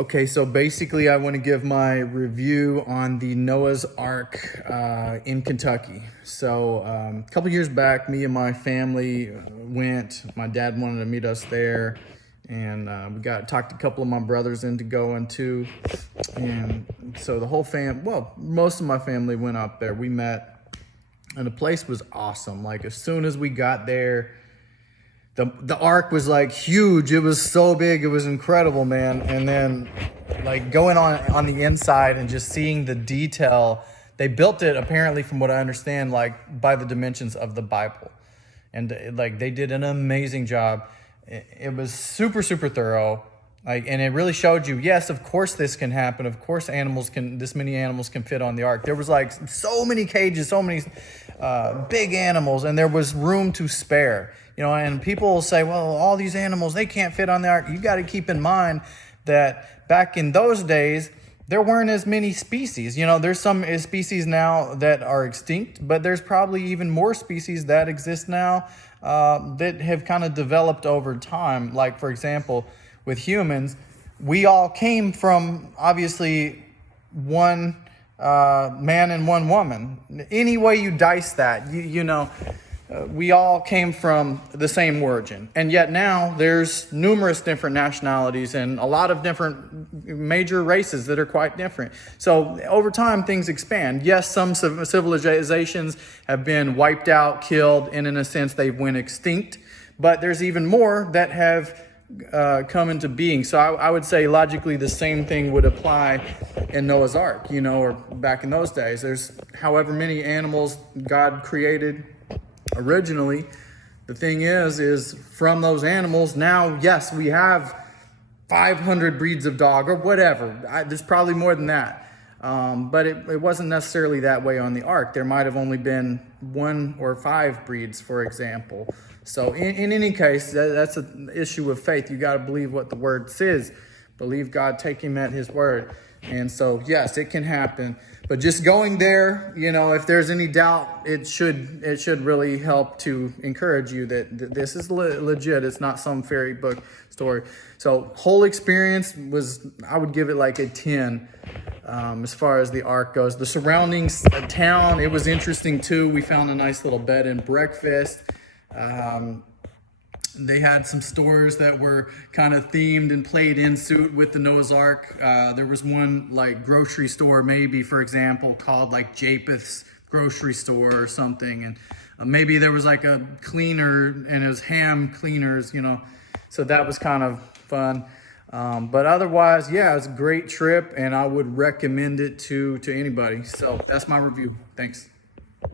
Okay, so basically I want to give my review on the Noah's Ark in Kentucky. So a couple years back, me and my family went. My dad wanted to meet us there, and we talked a couple of my brothers into going too. And so the whole most of my family went up there. We met, and the place was awesome. Like as soon as we got there, the Ark was like huge. It was so big. It was incredible, man. And then like going on the inside and just seeing the detail. They built it apparently, from what I understand, like by the dimensions of the Bible. And like they did an amazing job. It was super, super thorough. And it really showed you, yes, of course this can happen. Of course this many animals can fit on the Ark. There was like so many cages, so many big animals, and there was room to spare. And people will say, well, all these animals, they can't fit on the Ark. You got to keep in mind that back in those days, there weren't as many species. There's some species now that are extinct, but there's probably even more species that exist now that have kind of developed over time. Like, for example, with humans, we all came from, obviously, one man and one woman. Any way you dice that, we all came from the same origin. And yet now there's numerous different nationalities and a lot of different major races that are quite different. So over time, things expand. Yes, some civilizations have been wiped out, killed, and in a sense, they went extinct. But there's even more that have come into being. So I would say logically the same thing would apply in Noah's Ark, or back in those days. There's however many animals God created originally. The thing is from those animals now, yes, we have 500 breeds of dog or whatever. There's probably more than that. But it wasn't necessarily that way on the Ark. There might have only been 1 or 5 breeds, for example. So in any case, that's an issue of faith. You got to believe what the word says. Believe God, take him at his word. And so, yes, it can happen. But just going there, if there's any doubt, it should really help to encourage you that this is legit. It's not some fairy book story. So whole experience I would give it like a 10 as far as the Ark goes. The surroundings, town, it was interesting too. We found a nice little bed and breakfast. They had some stores that were kind of themed and played in suit with the Noah's Ark. There was one like grocery store, maybe, for example, called like Japheth's grocery store or something. And maybe there was like a cleaner, and it was ham cleaners, so that was kind of fun. But otherwise, yeah, it's a great trip, and I would recommend it to anybody. So that's my review. Thanks.